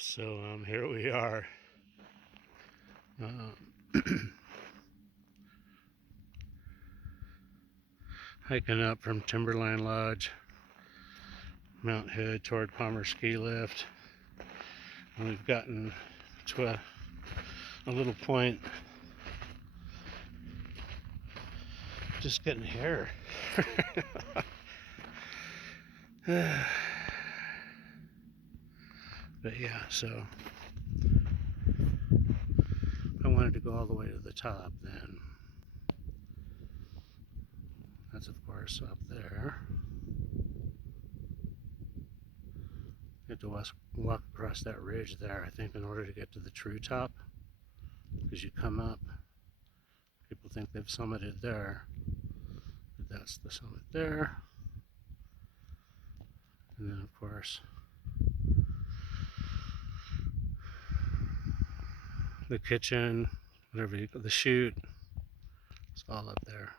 So here we are, hiking up from Timberline Lodge, Mount Hood toward Palmer Ski Lift. And we've gotten to a little point, just getting here. But yeah, so I wanted to go all the way to the top then. That's of course up there. You have to walk across that ridge there, I think, in order to get to the true top. Because you come up, people think they've summited there, but that's the summit there. And then of course the kitchen, whatever the chute, it's all up there.